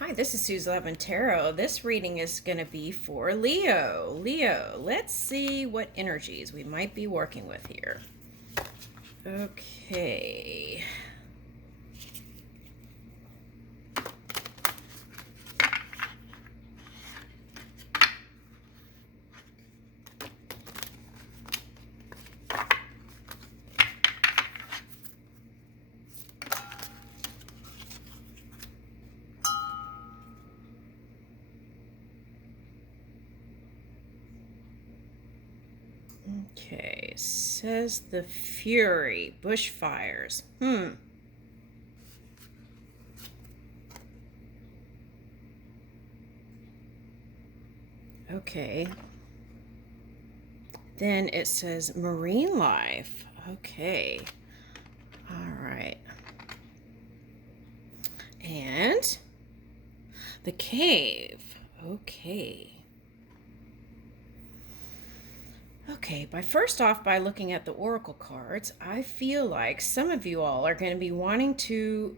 Hi, this is Suze Levin Tarot. This reading is going to be for Leo. Leo, let's see what energies we might be working with here. Okay. Okay, says the Fury, bushfires. Okay. Then it says marine life. Okay. All right. And the cave. Okay. Okay, by looking at the oracle cards, I feel like some of you all are going to be wanting to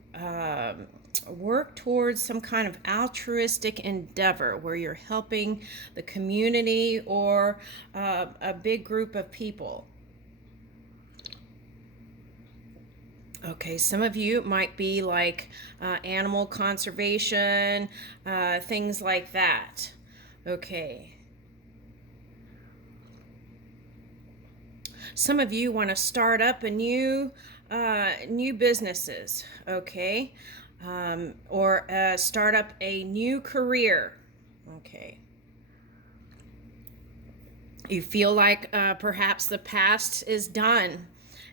work towards some kind of altruistic endeavor where you're helping the community or a big group of people. Okay, some of you might be like animal conservation, things like that. Okay. Some of you want to start up a new businesses, okay, or start up a new career, okay. You feel like perhaps the past is done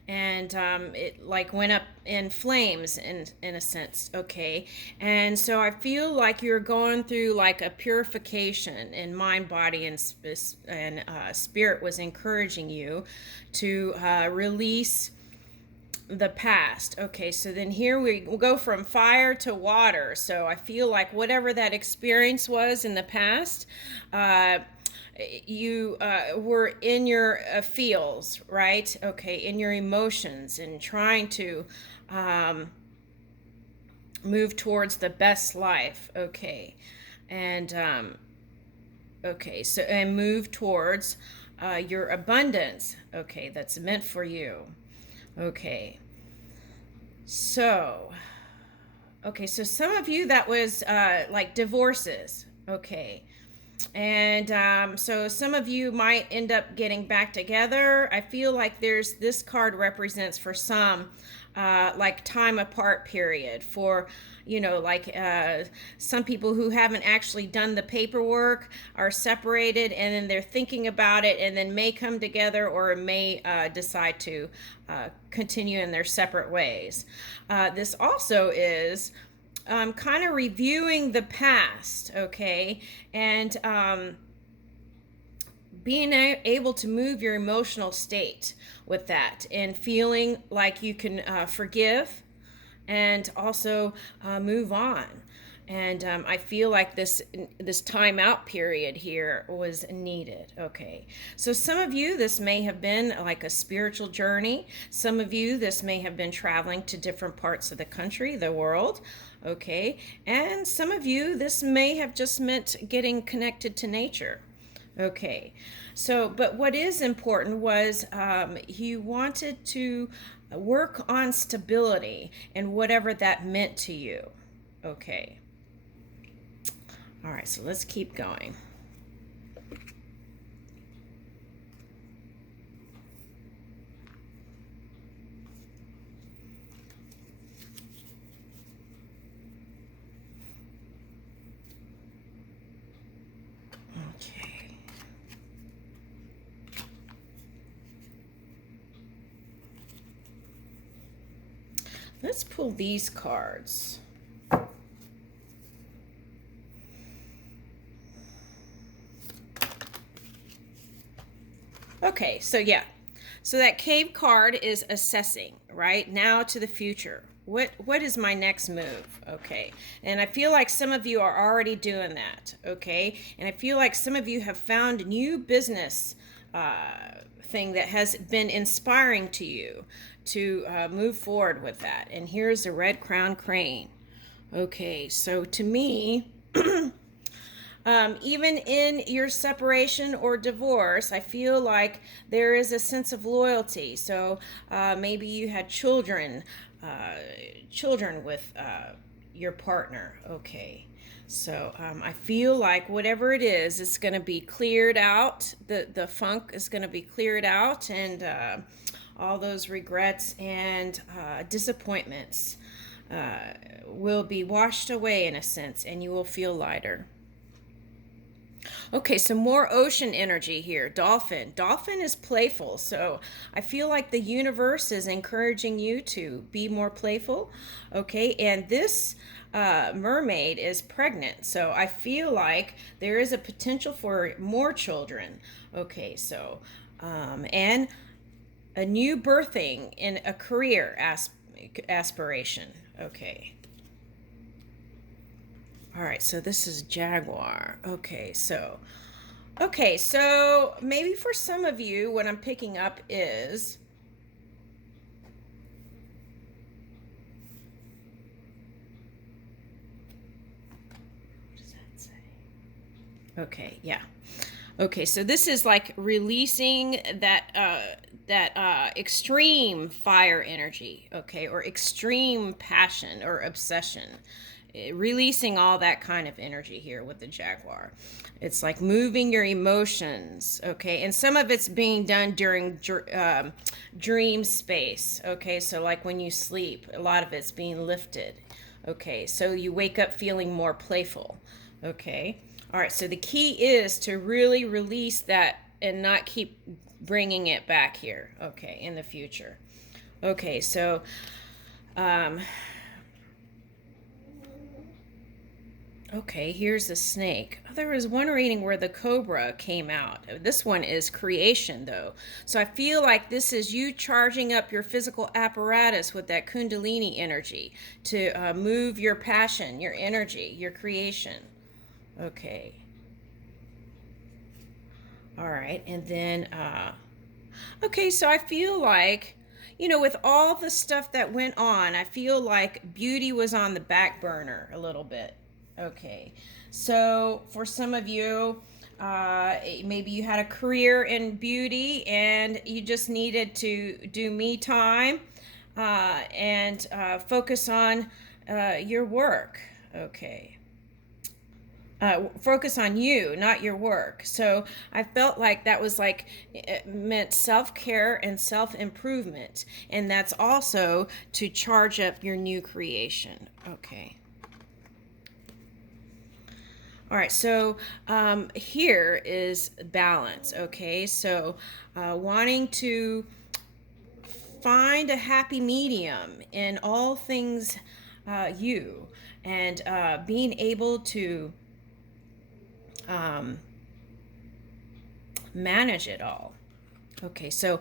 and it like went up in flames in a sense, okay. And so I feel like you're going through like a purification in mind, body, and spirit was encouraging you to release the past. Okay, so then here we'll go from fire to water. So I feel like whatever that experience was in the past, you were in your feels, right? Okay, in your emotions and trying to move towards the best life. Okay, and okay, so and move towards your abundance. Okay, that's meant for you. Okay, so some of you that was like divorces. Okay, and so some of you might end up getting back together. I feel like this card represents for some like time apart period for like some people who haven't actually done the paperwork are separated and then they're thinking about it and then may come together or may decide to continue in their separate ways. This also is kind of reviewing the past, okay, and being able to move your emotional state with that and feeling like you can forgive and also move on. And I feel like this timeout period here was needed. Okay, so some of you, this may have been like a spiritual journey. Some of you, this may have been traveling to different parts of the country, the world. Okay, and some of you, this may have just meant getting connected to nature. Okay, so but what is important was he wanted to work on stability and whatever that meant to you. Okay. All right, so let's keep going. Okay. Let's pull these cards. Okay, so yeah. So that cave card is assessing, right? Now to the future. What is my next move? Okay. And I feel like some of you are already doing that, okay? And I feel like some of you have found a new business thing that has been inspiring to you to move forward with that. And here's the red crown crane. Okay, so to me, even in your separation or divorce, I feel like there is a sense of loyalty. So maybe you had uh, children with your partner. Okay. So I feel like whatever it is, it's going to be cleared out. The funk is going to be cleared out, and all those regrets and disappointments will be washed away in a sense, and you will feel lighter. Okay, some more ocean energy here. Dolphin. Dolphin is playful, so I feel like the universe is encouraging you to be more playful. Okay, and this mermaid is pregnant, so I feel like there is a potential for more children. Okay, so and a new birthing in a career aspiration. Okay. All right, so this is Jaguar. Okay, so maybe for some of you, what I'm picking up is what does that say? Okay, yeah. Okay, so this is like releasing that extreme fire energy, okay, or extreme passion or obsession. Releasing all that kind of energy here with the Jaguar. It's like moving your emotions, okay, and some of it's being done during dream space, okay, so like when you sleep, a lot of it's being lifted, okay, so you wake up feeling more playful, okay. All right, so the key is to really release that and not keep bringing it back here, okay, in the future. Okay, so um, okay, here's the snake. Oh, there was one reading where the cobra came out. This one is creation, though. So I feel like this is you charging up your physical apparatus with that Kundalini energy to move your passion, your energy, your creation. Okay. All right. And then, okay, so I feel like, with all the stuff that went on, I feel like beauty was on the back burner a little bit. Okay. So for some of you, maybe you had a career in beauty and you just needed to do me time and focus on your work. Okay. Focus on you, not your work. So I felt like that was like it meant self care and self improvement. And that's also to charge up your new creation. Okay. All right, so here is balance. Okay, so wanting to find a happy medium in all things you and being able to um, manage it all. Okay, so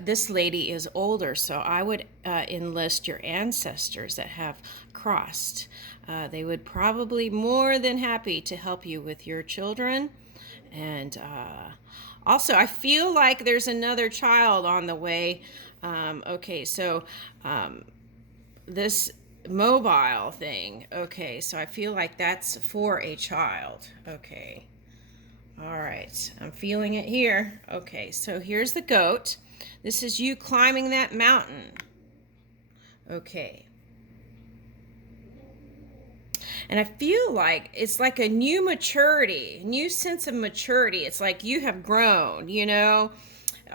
this lady is older, so I would enlist your ancestors that have crossed. They would probably more than happy to help you with your children. And also, I feel like there's another child on the way. Okay, so this mobile thing. Okay, so I feel like that's for a child. Okay. All right, I'm feeling it here. Okay, so here's the goat. This is you climbing that mountain. Okay. And I feel like it's like a new maturity, new sense of maturity. It's like you have grown,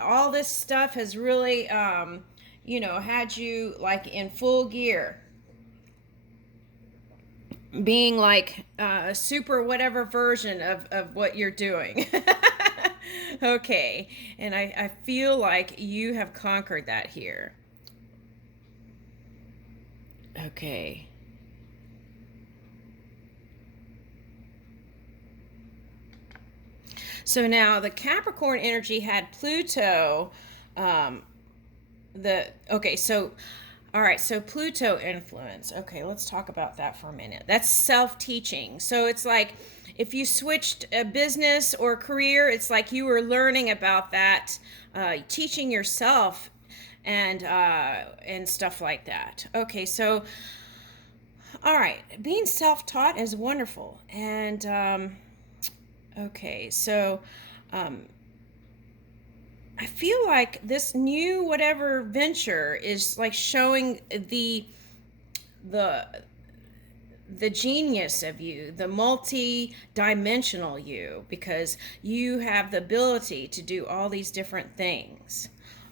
All this stuff has really, had you like in full gear, being like a super whatever version of what you're doing. Okay, and I feel like you have conquered that here. Okay. So now the Capricorn energy had Pluto. Um, so all right, so Pluto influence. Okay, let's talk about that for a minute. That's self-teaching. So it's like if you switched a business or career, it's like you were learning about that, teaching yourself and stuff like that. Okay, so All right, being self-taught is wonderful. And okay, so um, I feel like this new whatever venture is like showing the the genius of you, the multi-dimensional you, because you have the ability to do all these different things.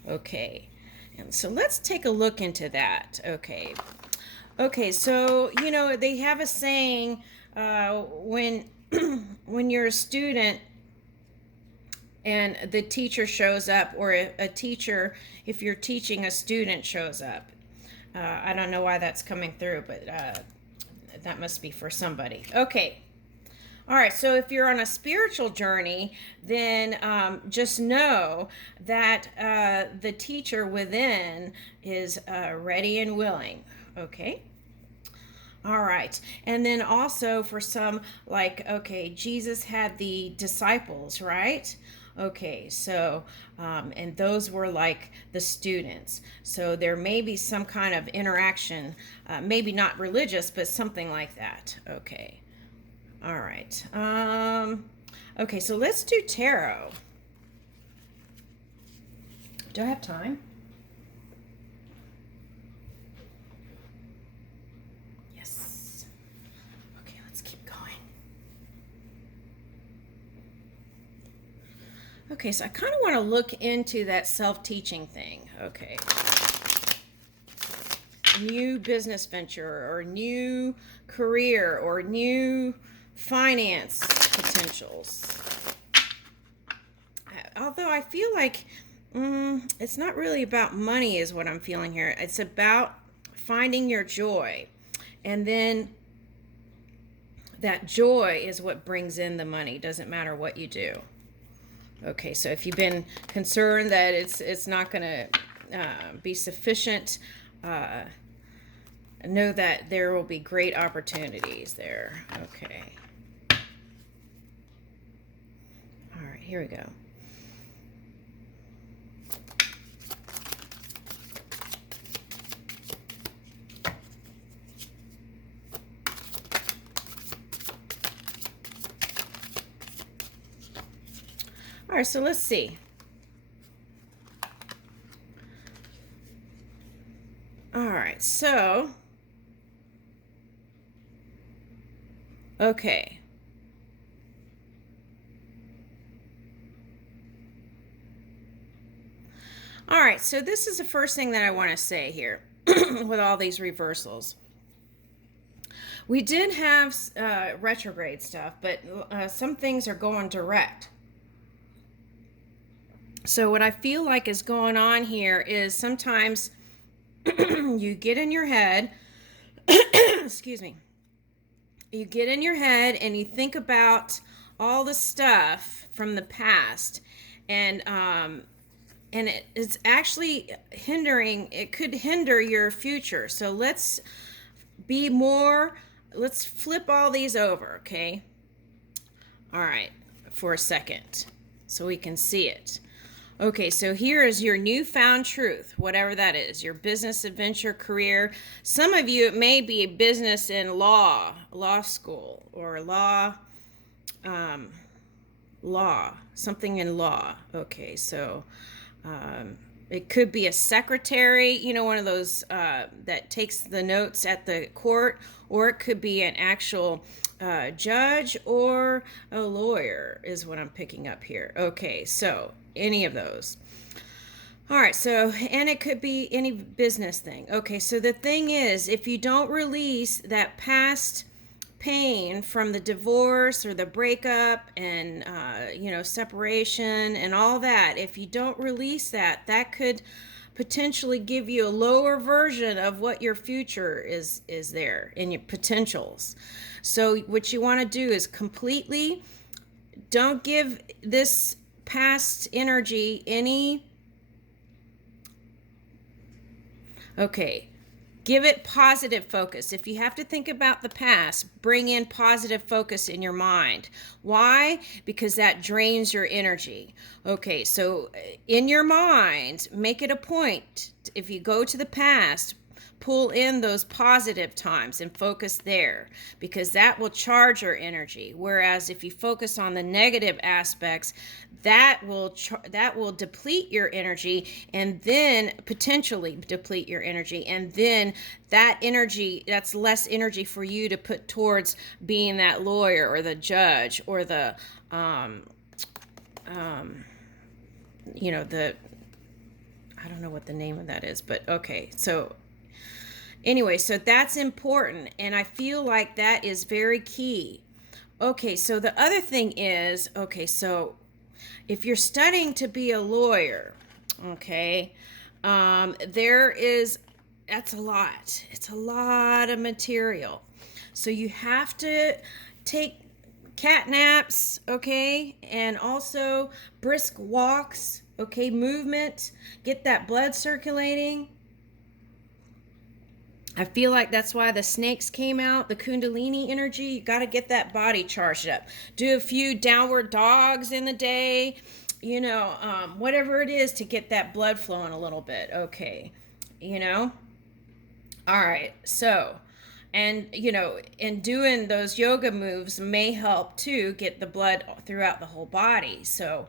Okay. And so let's take a look into that. Okay. Okay, so they have a saying when when you're a student and the teacher shows up, or a teacher, if you're teaching, a student shows up. I don't know why that's coming through, but that must be for somebody. Okay. All right, so if you're on a spiritual journey, then just know that the teacher within is ready and willing. Okay. All right. And then also for some, like, okay, Jesus had the disciples, right? Okay, so, and those were like the students. So there may be some kind of interaction, maybe not religious, but something like that. Okay. All right. Okay, so let's do tarot. Do I have time? Yes. Okay, let's keep going. Okay, so I kind of want to look into that self-teaching thing. Okay. New business venture, or new career, or new finance potentials. Although I feel like it's not really about money is what I'm feeling here. It's about finding your joy. And then that joy is what brings in the money. Doesn't matter what you do. Okay, so if you've been concerned that it's not going to be sufficient, know that there will be great opportunities there. Okay. All right, here we go. All right, so let's see. All right, so, okay. All right, so this is the first thing that I want to say here with all these reversals. We did have retrograde stuff, but some things are going direct. So what I feel like is going on here is sometimes you get in your head, excuse me, you get in your head and you think about all the stuff from the past, and it's actually hindering, it could hinder your future. So let's flip all these over, okay? All right, for a second, so we can see it. Okay, so here is your newfound truth, whatever that is, your business, adventure, career. Some of you, it may be a business in law school, or something in law. Okay, so it could be a secretary, one of those that takes the notes at the court, or it could be an actual judge or a lawyer is what I'm picking up here. Okay, so any of those. All right, so, and it could be any business thing. Okay, so the thing is, if you don't release that past pain from the divorce or the breakup and separation and all that, if you don't release that, that could potentially give you a lower version of what your future is there in your potentials. So what you want to do is completely don't give this past energy any, okay, give it positive focus. If you have to think about the past, bring in positive focus in your mind. Why? Because that drains your energy. Okay, so in your mind, make it a point. If you go to the past, pull in those positive times and focus there, because that will charge your energy. Whereas if you focus on the negative aspects, that will deplete your energy, and then potentially deplete your energy, and then that's less energy for you to put towards being that lawyer or the judge or the the, I don't know what the name of that is, but okay. So anyway, so that's important, and I feel like that is very key. Okay, so the other thing is, okay, so if you're studying to be a lawyer, okay, that's a lot. It's a lot of material. So you have to take cat naps, okay, and also brisk walks, okay, movement, get that blood circulating. I feel like that's why the snakes came out, the Kundalini energy. You got to get that body charged up. Do a few downward dogs in the day, whatever it is to get that blood flowing a little bit, okay, All right, so, and, and doing those yoga moves may help too get the blood throughout the whole body. So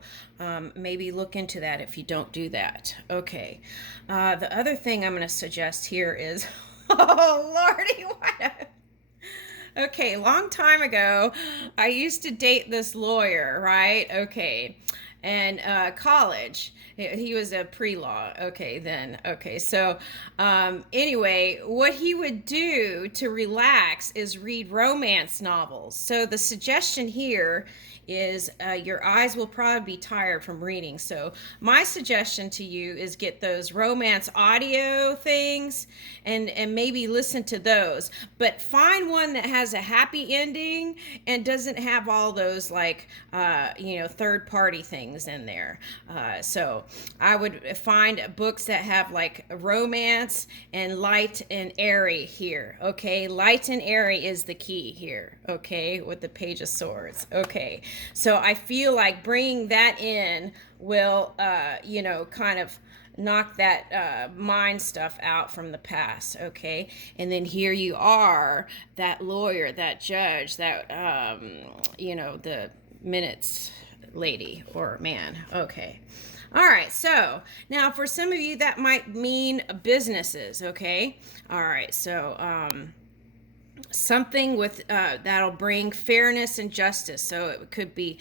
maybe look into that if you don't do that. Okay, the other thing I'm going to suggest here is, oh, Lordy, what? Okay, long time ago, I used to date this lawyer, right? Okay, and college. He was a pre-law. Okay, then. Okay, so anyway, what he would do to relax is read romance novels. So the suggestion here is your eyes will probably be tired from reading. So my suggestion to you is get those romance audio things and maybe listen to those. But find one that has a happy ending and doesn't have all those like, third party things in there. So I would find books that have like romance and light and airy here. Okay, light and airy is the key here. Okay, with the Page of Swords. Okay, so I feel like bringing that in will, kind of knock that mind stuff out from the past. Okay, and then here you are, that lawyer, that judge, that the minutes lady or man. Okay. All right, so now for some of you that might mean businesses, okay? All right, so something with that'll bring fairness and justice. So it could be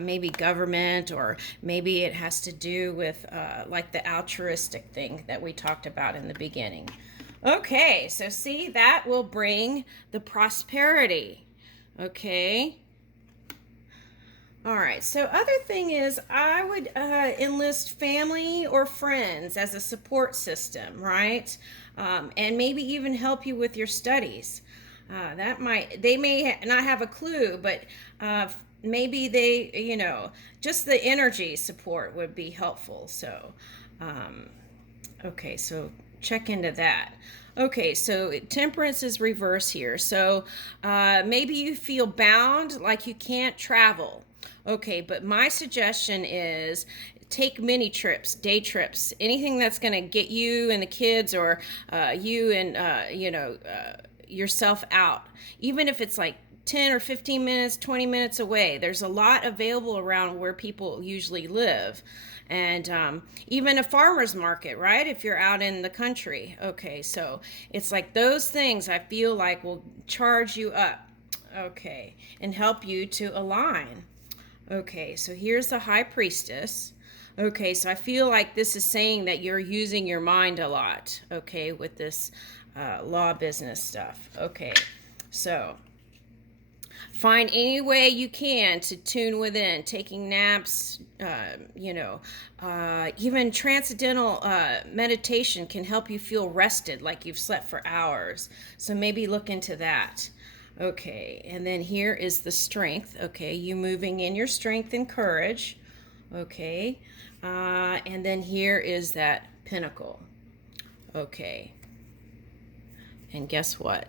maybe government, or maybe it has to do with like the altruistic thing that we talked about in the beginning. Okay, so see, that will bring the prosperity, okay? All right, so other thing is I would enlist family or friends as a support system, right? And maybe even help you with your studies. They may not have a clue, but maybe they, just the energy support would be helpful. So, okay, so check into that. Okay, so temperance is reverse here. So maybe you feel bound, like you can't travel. Okay, but my suggestion is take mini trips, day trips, anything that's going to get you and the kids, or you and, yourself out. Even if it's like 10 or 15 minutes, 20 minutes away. There's a lot available around where people usually live. And even a farmer's market, right? If you're out in the country. Okay, so it's like those things I feel like will charge you up. Okay, and help you to align. Okay, so here's the High Priestess. Okay, so I feel like this is saying that you're using your mind a lot, okay, with this law business stuff. Okay, so find any way you can to tune within, taking naps, even transcendental meditation can help you feel rested, like you've slept for hours. So maybe look into that. Okay, and then here is the Strength. Okay, you moving in your strength and courage. Okay, and then here is that Pinnacle. Okay, and guess what?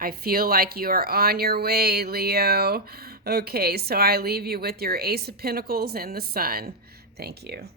I feel like you are on your way, Leo. Okay, so I leave you with your Ace of Pentacles and the Sun. Thank you.